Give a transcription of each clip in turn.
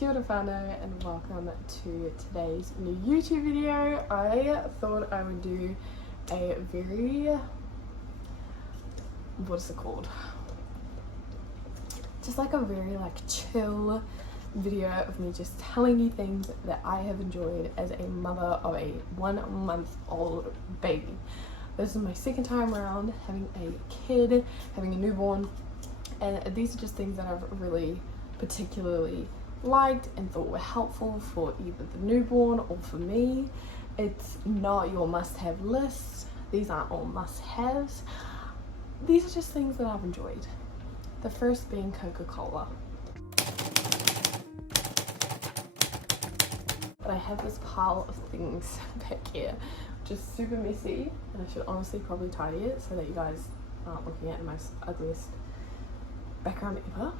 Kia ora whānau and welcome to today's new YouTube video. I thought I would do a very, what is it called? Just like a very chill video of me just telling you things that I have enjoyed as a mother of a 1 month old baby. This is my second time around having a kid, having a newborn, and these are just things that I've really particularly liked and thought were helpful for either the newborn or for me. It's not your must-have list. These aren't all must-haves. These are just things that I've enjoyed. The first being Coca-Cola. But I have this pile of things back here, which is super messy, and I should honestly probably tidy it so that you guys aren't looking at the most ugliest background ever.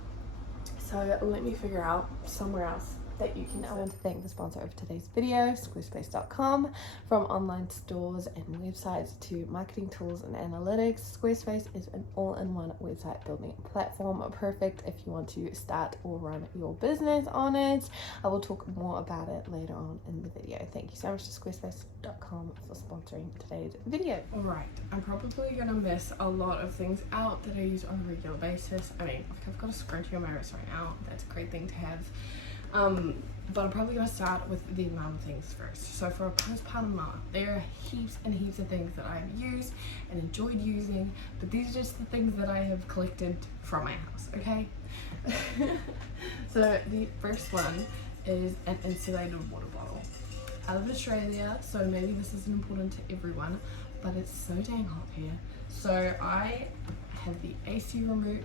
So let me figure out somewhere else that you can. I want to thank the sponsor of today's video, Squarespace.com. From online stores and websites to marketing tools and analytics, Squarespace is an all-in-one website building platform, perfect if you want to start or run your business on it. I will talk more about it later on in the video. Thank you so much to Squarespace.com for sponsoring today's video. Alright, I'm probably gonna miss a lot of things out that I use on a regular basis. I mean, I've got a scrunchie on my wrist right now. That's a great thing to have. But I'm probably going to start with the mom things first. So for a postpartum mom, there are heaps and heaps of things that I've used and enjoyed using, but these are just the things that I have collected from my house, okay? So the first one is an insulated water bottle. I live in Australia, so maybe this isn't important to everyone, but it's so dang hot here. So I have the AC remote.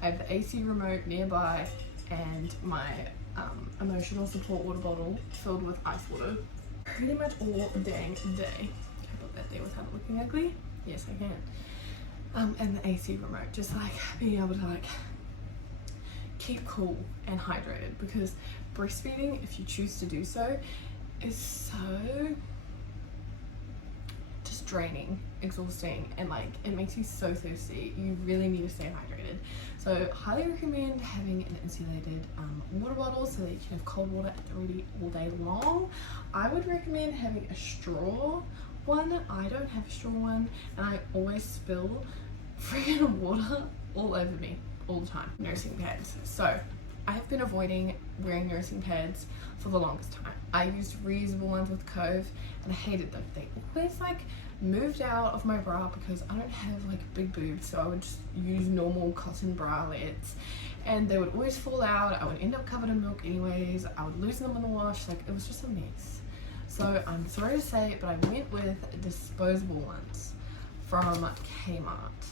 I have the AC remote nearby, and my emotional support water bottle filled with ice water pretty much all dang day. Can I put that there without it looking ugly? Yes, I can. And the AC remote, just being able to keep cool and hydrated, because breastfeeding, if you choose to do so, is so just draining, exhausting, and it makes you so thirsty. You really need to stay hydrated. So highly recommend having an insulated water bottle so that you can have cold water at the ready all day long. I would recommend having a straw one. I don't have a straw one, and I always spill freaking water all over me all the time. Nursing pads. So I have been avoiding wearing nursing pads for the longest time. I used reusable ones with Cove, and I hated them. They always moved out of my bra because I don't have big boobs, so I would just use normal cotton bralettes, and they would always fall out. I would end up covered in milk anyways. I would lose them in the wash. It was just a mess. So I'm sorry to say, but I went with disposable ones from Kmart,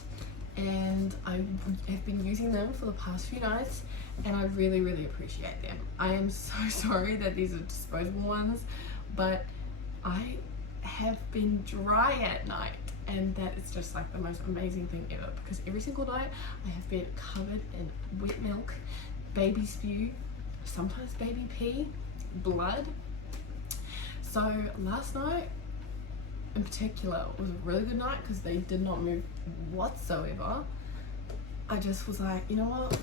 and I have been using them for the past few nights, and I really, really appreciate them. I am so sorry that these are disposable ones, but I have been dry at night, and that is just the most amazing thing ever, because every single night I have been covered in wet milk, baby spew, sometimes baby pee, blood. So last night in particular was a really good night because they did not move whatsoever. I just was you know what,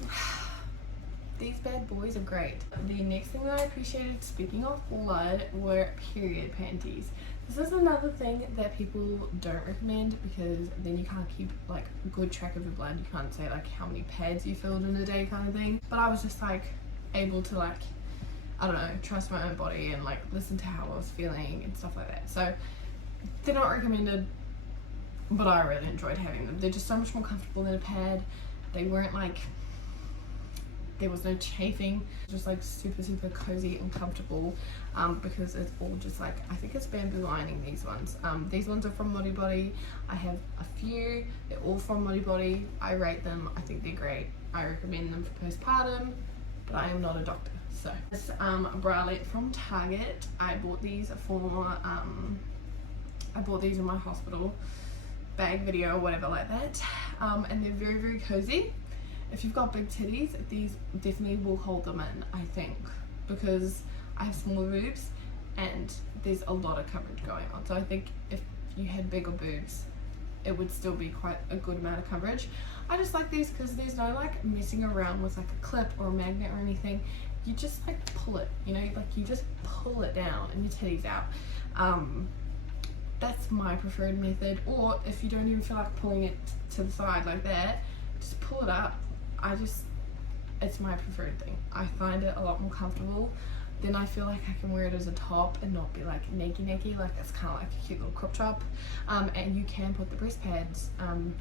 these bad boys are great. The next thing that I appreciated, speaking of blood, were period panties. This is another thing that people don't recommend, because then you can't keep good track of your blood. You can't say how many pads you filled in a day kind of thing. But I was just able to I don't know, trust my own body and listen to how I was feeling and stuff like that. So they're not recommended, but I really enjoyed having them. They're just so much more comfortable than a pad. They weren't there was no chafing, just super cozy and comfortable, because it's all just I think it's bamboo lining, these ones. These ones are from Modibody. I have a few, they're all from Modibody. I rate them, I think they're great. I recommend them for postpartum, but I am not a doctor. So this bralette from Target, I bought these in my hospital bag video or whatever like that, and they're very, very cozy. If you've got big titties, these definitely will hold them in, I think, because I have small boobs and there's a lot of coverage going on. So I think if you had bigger boobs, it would still be quite a good amount of coverage. I just like these because there's no like messing around with like a clip or a magnet or anything. You just like pull it, you know, like you just pull it down and your titty's out. That's my preferred method. Or if you don't even feel like pulling it to the side like that, just pull it up. It's my preferred thing. I find it a lot more comfortable. Then I feel like I can wear it as a top and not be like naked, like it's kind of like a cute little crop top. And you can put the breast pads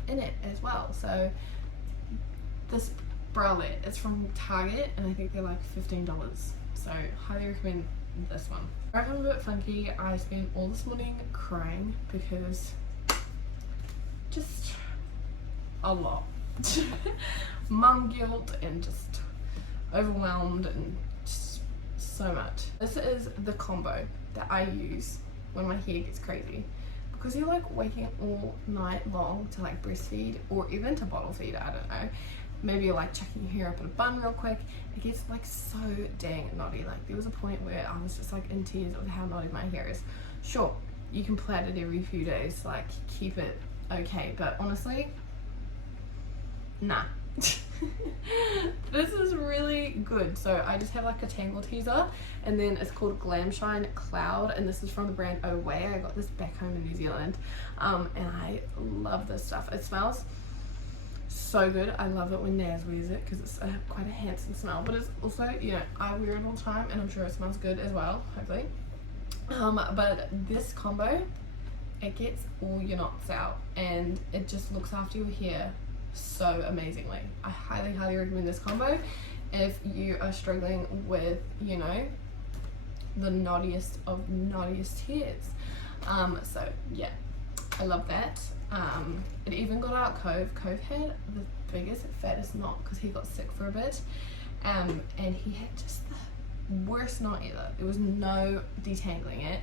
in it as well. So this bralette, it's from Target and I think they're like $15. So highly recommend this one. I'm a bit funky. I spent all this morning crying because just a lot. Mum guilt and just overwhelmed and just so much. This is the combo that I use when my hair gets crazy, because you're like waking all night long to like breastfeed or even to bottle feed, I don't know. Maybe you're like chucking your hair up in a bun real quick. It gets like so dang knotty. Like there was a point where I was just like in tears of how knotty my hair is. Sure, you can plait it every few days, like keep it okay, but honestly, nah. This is really good. So I just have like a tangle teaser, and then it's called Glam Shine Cloud, and this is from the brand Away. I got this back home in New Zealand, and I love this stuff. It smells so good. I love it when Naz wears it because it's quite a handsome smell, but it's also, you know, I wear it all the time and I'm sure it smells good as well, hopefully. But this combo, it gets all your knots out and it just looks after your hair so amazingly. I highly recommend this combo if you are struggling with, you know, the knottiest of knottiest hairs. So yeah, I love that. It even got out Cove. Cove had the biggest fattest knot because he got sick for a bit, and he had just the worst knot ever. There was no detangling it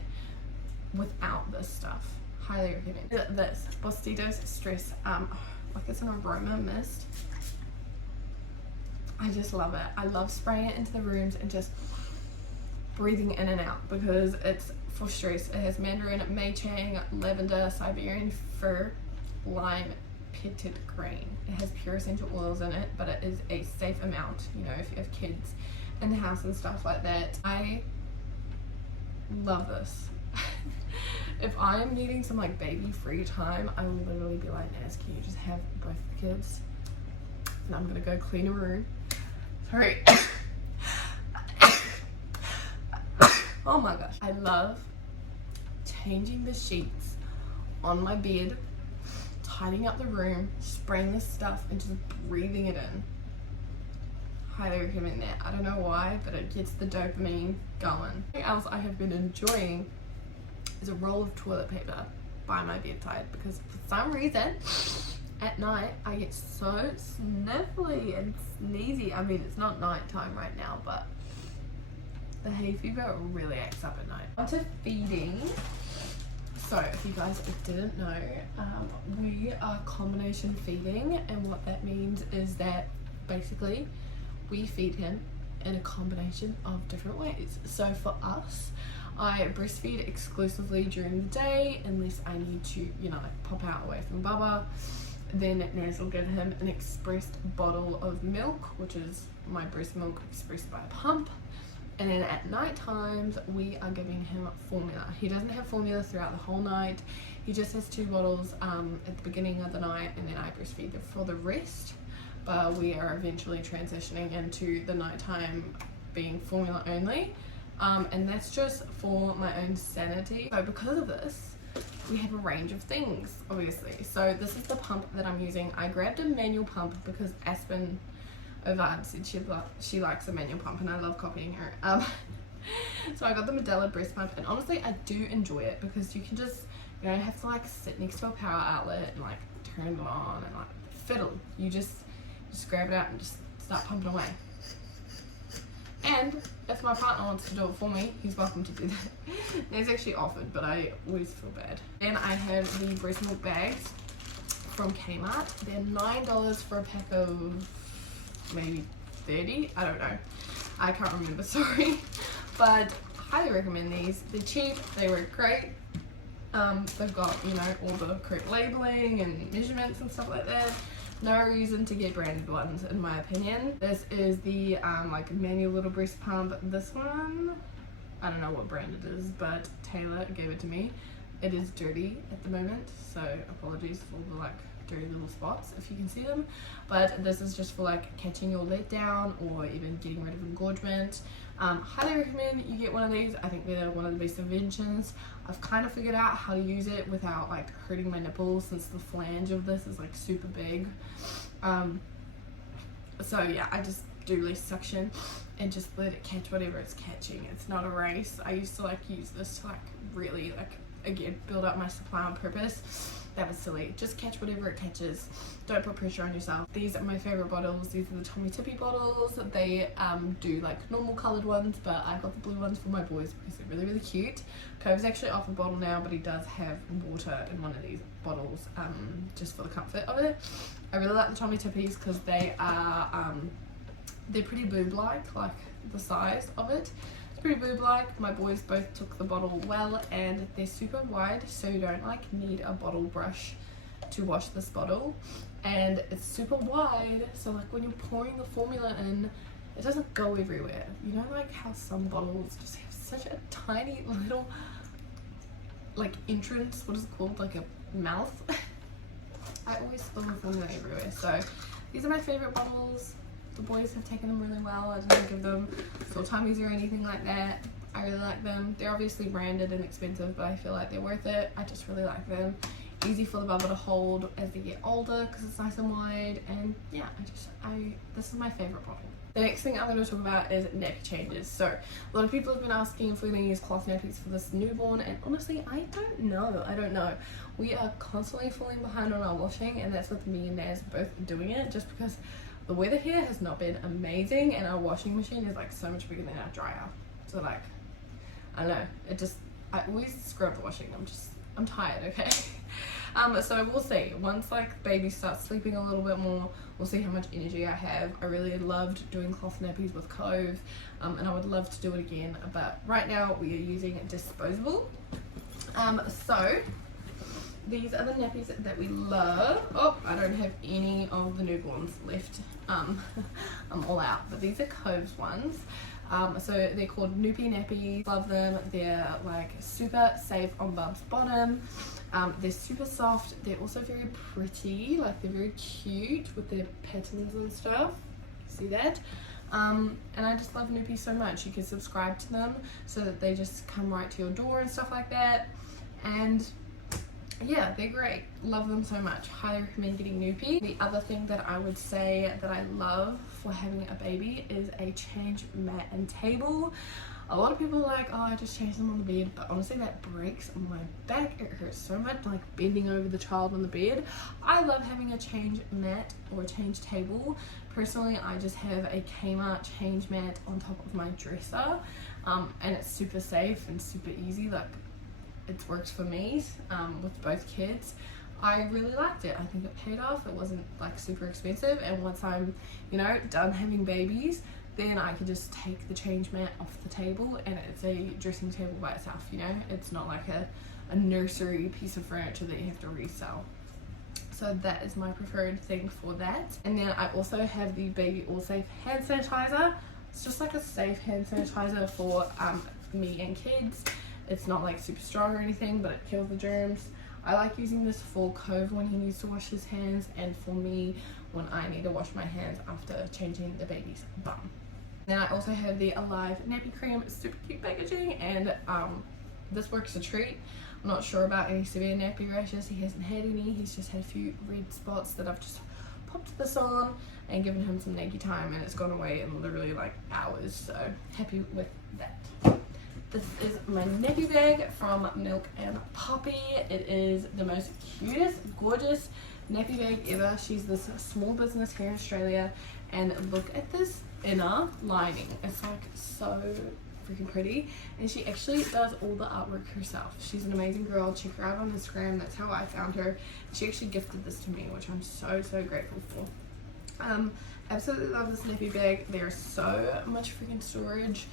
without this stuff. Highly recommend this Bostitos Stress, like it's an aroma mist. I just love it. I love spraying it into the rooms and just breathing in and out because it's for stress. It has mandarin, mei-chang, lavender, Siberian fir, lime, pitted green. It has pure essential oils in it, but it is a safe amount, you know, if you have kids in the house and stuff like that. I love this. If I am needing some like baby free time, I will literally be like, Naz, can you just have both the kids? And I'm gonna go clean a room. Sorry. Oh my gosh. I love changing the sheets on my bed, tidying up the room, spraying this stuff and just breathing it in. Highly recommend that. I don't know why, but it gets the dopamine going. Something else I have been enjoying is a roll of toilet paper by my bedside because for some reason at night I get so sniffly and sneezy. I mean, it's not night time right now, but the hay fever really acts up at night. On to feeding. So if you guys didn't know, we are combination feeding, and what that means is that basically we feed him in a combination of different ways. So for us, I breastfeed exclusively during the day unless I need to, you know, like pop out away from Bubba. Then Naz will give him an expressed bottle of milk, which is my breast milk expressed by a pump. And then at night times, we are giving him formula. He doesn't have formula throughout the whole night. He just has 2 bottles at the beginning of the night, and then I breastfeed him for the rest. But we are eventually transitioning into the nighttime being formula only. And that's just for my own sanity. So because of this, we have a range of things, obviously. So this is the pump that I'm using. I grabbed a manual pump because Aspen Ovad said she likes a manual pump, and I love copying her. So I got the Medela breast pump, and honestly I do enjoy it because you can just, you don't have to like sit next to a power outlet and like turn it on and like fiddle. You just grab it out and just start pumping away. And if my partner wants to do it for me, he's welcome to do that. He's actually offered, but I always feel bad. Then I have the breast milk bags from Kmart. They're $9 for a pack of maybe 30, I don't know, I can't remember, sorry, but highly recommend these. They're cheap, they work great, They've got, you know, all the correct labeling and measurements and stuff like that. No reason to get branded ones, in my opinion. This is the like manual little breast pump. This one, I don't know what brand it is, but Taylor gave it to me. It is dirty at the moment, so apologies for the like dirty little spots if you can see them. But this is just for like catching your let down or even getting rid of engorgement. Highly recommend you get one of these. I think they're one of the best inventions. I've kind of figured out how to use it without like hurting my nipples, since the flange of this is like super big. So yeah, I just do less suction and just let it catch whatever it's catching. It's not a race. I used to like use this to like really like, again, build up my supply on purpose. That was silly. Just catch whatever it catches. Don't put pressure on yourself. These are my favorite bottles. These are the Tommy Tippy bottles. They do like normal colored ones, but I got the blue ones for my boys because they're really, really cute. Cove's actually off a bottle now, but he does have water in one of these bottles, just for the comfort of it. I really like the Tommy Tippies because they are they're pretty boob-like the size of it. Pretty boob-like. My boys both took the bottle well, and they're super wide, so you don't like need a bottle brush to wash this bottle, and it's super wide, so like when you're pouring the formula in, it doesn't go everywhere. You know, like how some bottles just have such a tiny little like entrance, what is it called, like a mouth. I always spill the formula everywhere. So these are my favorite bottles. The boys have taken them really well. I didn't give them sore tummies or anything like that. I really like them. They're obviously branded and expensive, but I feel like they're worth it. I just really like them. Easy for the bubble to hold as they get older because it's nice and wide. And yeah, this is my favorite bottle. The next thing I'm going to talk about is nappy changes. So a lot of people have been asking if we're going to use cloth nappies for this newborn, and honestly, I don't know. We are constantly falling behind on our washing, and that's with me and Naz both doing it, just because the weather here has not been amazing, and our washing machine is like so much bigger than our dryer. So like, I don't know, I always scrub the washing. I'm tired, okay? So we'll see. Once like baby starts sleeping a little bit more, we'll see how much energy I have. I really loved doing cloth nappies with Cove, and I would love to do it again, but right now we are using disposable. So these are the nappies that we love. Oh, I don't have any of the newborns left. I'm all out, but these are Cove's ones. So they're called Nappy nappies. Love them. They're like super safe on Bub's bottom. They're super soft. They're also very pretty. Like they're very cute with their patterns and stuff. See that? And I just love Nappy so much. You can subscribe to them so that they just come right to your door and stuff like that. And yeah, they're great. Love them so much. Highly recommend getting Nappy. The other thing that I would say that I love for having a baby is a change mat and table. A lot of people are like, oh, I just change them on the bed, but honestly that breaks my back. It hurts so much, like bending over the child on the bed. I love having a change mat or a change table. Personally, I just have a Kmart change mat on top of my dresser, and it's super safe and super easy. Like, it's worked for me with both kids. I really liked it. I think it paid off. It wasn't like super expensive, and once I'm, you know, done having babies, then I can just take the change mat off the table, and it's a dressing table by itself, you know. It's not like a nursery piece of furniture that you have to resell. So that is my preferred thing for that. And then I also have the Baby All Safe hand sanitizer. It's just like a safe hand sanitizer for me and kids. It's not like super strong or anything, but it kills the germs. I like using this for Cove when he needs to wash his hands, and for me when I need to wash my hands after changing the baby's bum. Then I also have the Alive Nappy Cream. It's super cute packaging, and this works a treat. I'm not sure about any severe nappy rashes. He hasn't had any. He's just had a few red spots that I've just popped this on and given him some naggy time, and it's gone away in literally like hours, so happy with that. This is my nappy bag from Milk and Puppy. It is the most cutest, gorgeous nappy bag ever. She's this small business here in Australia, and look at this inner lining. It's like so freaking pretty, and she actually does all the artwork herself. She's an amazing girl. Check her out on Instagram. That's how I found her. She actually gifted this to me, which I'm so grateful for. Absolutely love this nappy bag. There's so much freaking storage.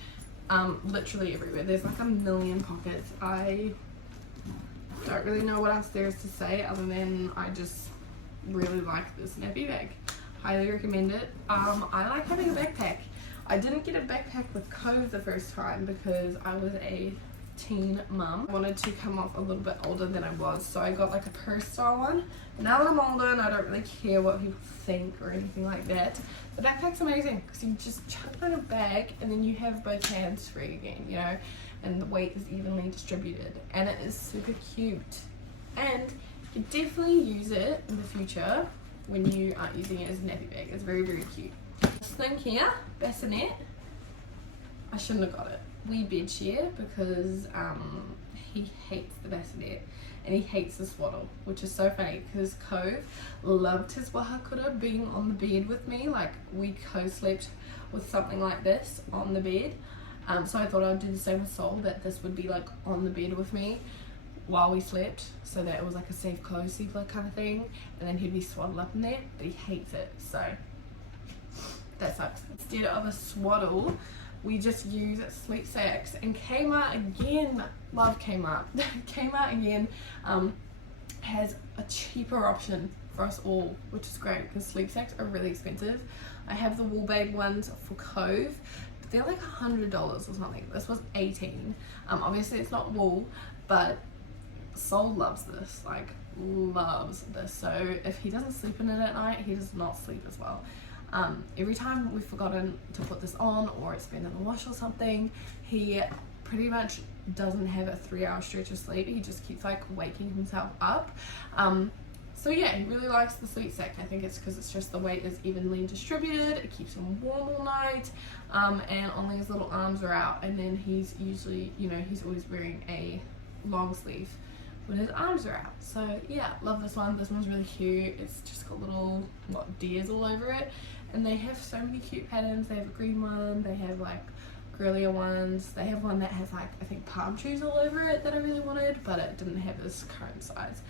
Literally everywhere. There's like a million pockets. I don't really know what else there is to say other than I just really like this nappy bag. Highly recommend it. I like having a backpack. I didn't get a backpack with Cove the first time because I was a teen mum. I wanted to come off a little bit older than I was, so I got like a purse style one. Now that I'm older and I don't really care what people think or anything like that, the backpack's amazing because you just chuck it in a bag and then you have both hands free again, you know, and the weight is evenly distributed, and it is super cute. And you can definitely use it in the future when you aren't using it as a nappy bag. It's very, very cute. This thing here, bassinet, I shouldn't have got it. We bed share because he hates the bassinet and he hates the swaddle, which is so funny because Cove loved his wahakura being on the bed with me. Like, we co-slept with something like this on the bed. So I thought I'd do the same with Sol, that this would be like on the bed with me while we slept, so that it was like a safe co-sleeper kind of thing, and then he'd be swaddled up in there, but he hates it, so that sucks. Instead of a swaddle, we just use sleep sacks, and Kmart again, love Kmart. Kmart again has a cheaper option for us all, which is great because sleep sacks are really expensive. I have the Wool Babe ones for Cove, but they're like $100 or something. This was $18. Obviously it's not wool, but Sol loves this, like loves this. So if he doesn't sleep in it at night, he does not sleep as well. Every time we've forgotten to put this on or it's been in the wash or something, he pretty much doesn't have a 3-hour stretch of sleep. He just keeps like waking himself up. So yeah, he really likes the sleep sack. I think it's because it's just the weight is evenly distributed, it keeps him warm all night, and only his little arms are out, and then he's usually, you know, he's always wearing a long sleeve when his arms are out. So yeah, love this one. This one's really cute. It's just got little deers all over it, and they have so many cute patterns. They have a green one, they have like girlier ones, they have one that has like I think palm trees all over it that I really wanted, but it didn't have this current size.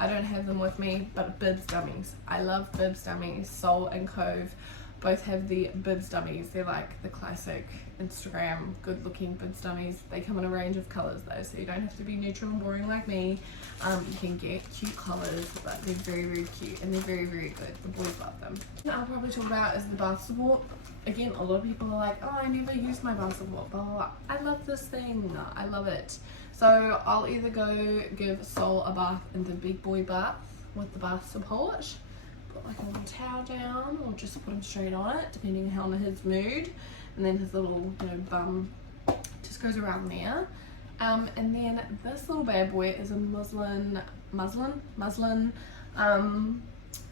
I don't have them with me, but bibs dummies. I love bibs dummies. Sol and Cove both have the bibs dummies. They're like the classic Instagram good looking bibs dummies. They come in a range of colours though, so you don't have to be neutral and boring like me. You can get cute colours, but they're very, very cute and they're very, very good. The boys love them. What I'll probably talk about is the bath support. Again, a lot of people are like, oh, I never use my bath support, blah, blah, blah. I love this thing. I love it. So I'll either go give Sol a bath in the big boy bath with the bath support, put like a little towel down, or just put him straight on it, depending on his mood. And then his little, you know, bum just goes around there. And then this little bad boy is a muslin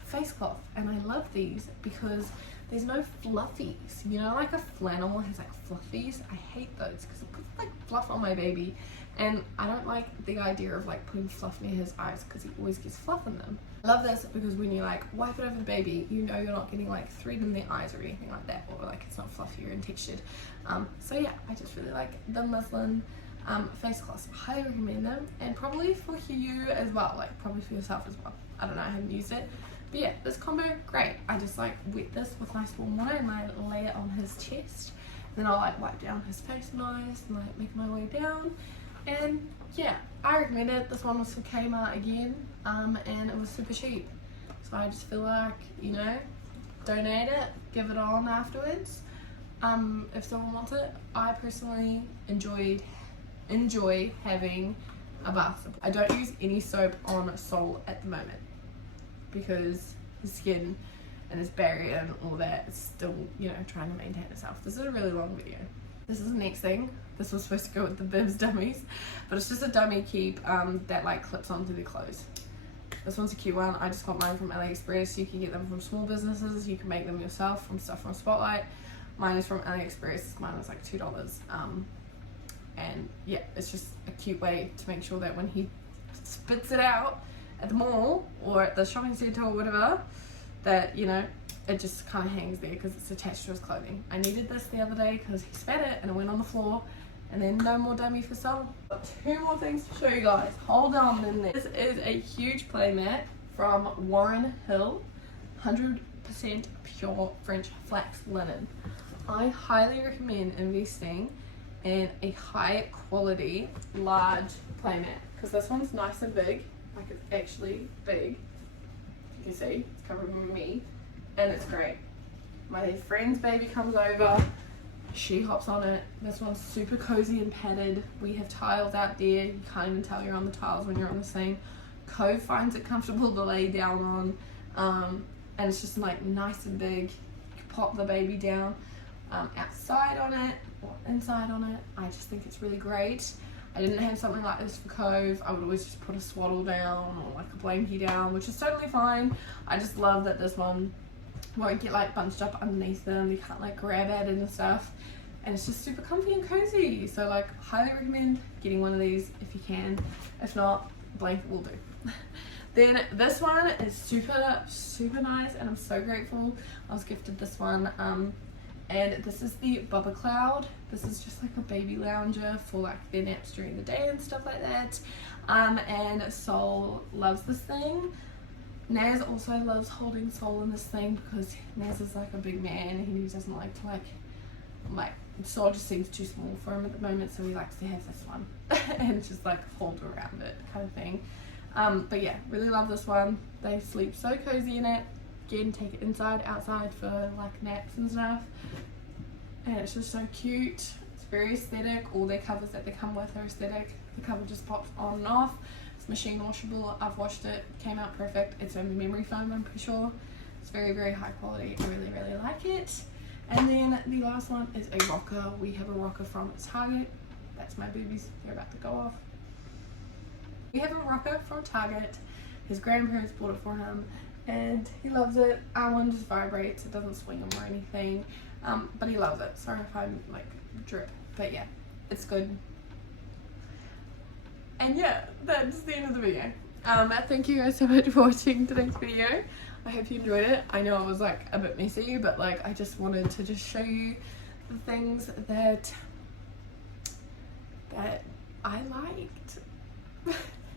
face cloth, and I love these because there's no fluffies. You know, like a flannel has like fluffies. I hate those because it puts like fluff on my baby, and I don't like the idea of like putting fluff near his eyes because he always gets fluff in them. I love this because when you like wipe it over the baby, you know you're not getting like thread in the eyes or anything like that, or like it's not fluffier and textured. So yeah, I just really like the muslin face cloths. Highly recommend them, and probably for you as well, like probably for yourself as well. I don't know, I haven't used it. But yeah, this combo, great. I just like wet this with nice warm water and I lay it on his chest. Then I'll like wipe down his face and eyes and like make my way down. And yeah, I recommend it. This one was for Kmart again, and it was super cheap. So I just feel like, you know, donate it, give it on afterwards. If someone wants it. I personally enjoy having a bath support. I don't use any soap on Sol at the moment, because his skin and his barrier and all that is still, you know, trying to maintain itself. This is a really long video. This is the next thing. This was supposed to go with the bibs dummies, but it's just a dummy keep that like clips onto the clothes. This one's a cute one. I just got mine from AliExpress. You can get them from small businesses. You can make them yourself from stuff from Spotlight. Mine is from AliExpress. Mine was like $2. And yeah, it's just a cute way to make sure that when he spits it out at the mall or at the shopping centre or whatever, that, you know, it just kind of hangs there because it's attached to his clothing. I needed this the other day because he spat it and it went on the floor, and then no more dummy for Sol. Got 2 more things to show you guys. Hold on in there. This is a huge playmat from Warren Hill, 100% pure French flax linen. I highly recommend investing and a high quality large playmat, because this one's nice and big, like it's actually big. You can see it's covering me, and it's great. My friend's baby comes over, she hops on it. This one's super cozy and padded. We have tiles out there, you can't even tell you're on the tiles when you're on the same. Cove finds it comfortable to lay down on, and it's just like nice and big. You can pop the baby down outside on it or inside on it. I just think it's really great. I didn't have something like this for Cove. I would always just put a swaddle down or like a blankie down, which is totally fine. I just love that this one won't get like bunched up underneath them. You can't like grab at it and stuff, and it's just super comfy and cozy. So like highly recommend getting one of these if you can. If not, blanket will do. Then this one is super nice, and I'm so grateful I was gifted this one. And this is the Bubba Cloud. This is just like a baby lounger for like their naps during the day and stuff like that. And Sol loves this thing. Naz also loves holding Sol in this thing, because Naz is like a big man and he doesn't like to like Sol just seems too small for him at the moment, so he likes to have this one and just like hold around it kind of thing. But yeah, really love this one. They sleep so cozy in it. Again, take it inside, outside for like naps and stuff, and it's just so cute. It's very aesthetic. All their covers that they come with are aesthetic. The cover just pops on and off. It's machine washable. I've washed it, came out perfect. It's a memory foam, I'm pretty sure. It's very high quality. I really like it. And then the last one is a rocker. We have a rocker from Target. That's my boobies, they're about to go off. We have a rocker from Target. His grandparents bought it for him, and he loves it. Our one just vibrates, it doesn't swing him or anything, but he loves it. Sorry if I'm like drip, but yeah, it's good. And yeah, that's the end of the video. Thank you guys so much for watching today's video. I hope you enjoyed it. I know it was like a bit messy, but like I just wanted to just show you the things that I liked.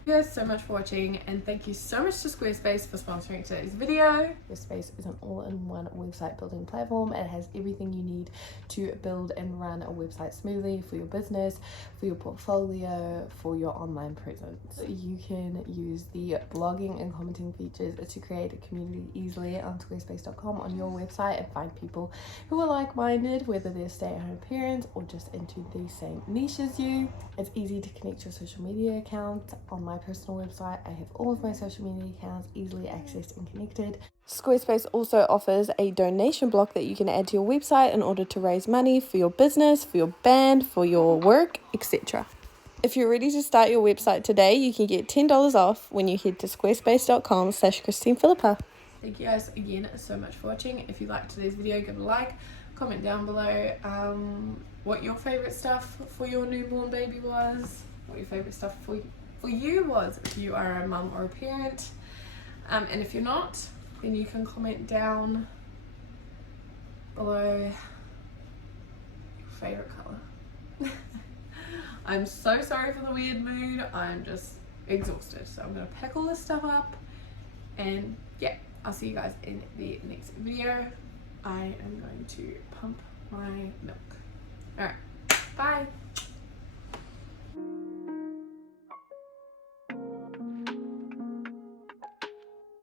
Thank you guys so much for watching, and thank you so much to Squarespace for sponsoring today's video. Squarespace is an all-in-one website building platform. It has everything you need to build and run a website smoothly for your business, for your portfolio, for your online presence. You can use the blogging and commenting features to create a community easily on squarespace.com on your website and find people who are like-minded, whether they're stay-at-home parents or just into the same niche as you. It's easy to connect your social media accounts. On my personal website, I have all of my social media accounts easily accessed and connected. Squarespace also offers a donation block that you can add to your website in order to raise money for your business, for your band, for your work, etc. If you're ready to start your website today, you can get $10 off when you head to squarespace.com/ChristinePhilippa. Thank you guys again so much for watching. If you liked today's video, give it a like, comment down below what your favorite stuff for your newborn baby was, what your favorite stuff for you was if you are a mum or a parent, and if you're not, then you can comment down below your favorite color. I'm so sorry for the weird mood. I'm just exhausted, so I'm gonna pack all this stuff up, and yeah, I'll see you guys in the next video. I am going to pump my milk. All right, bye.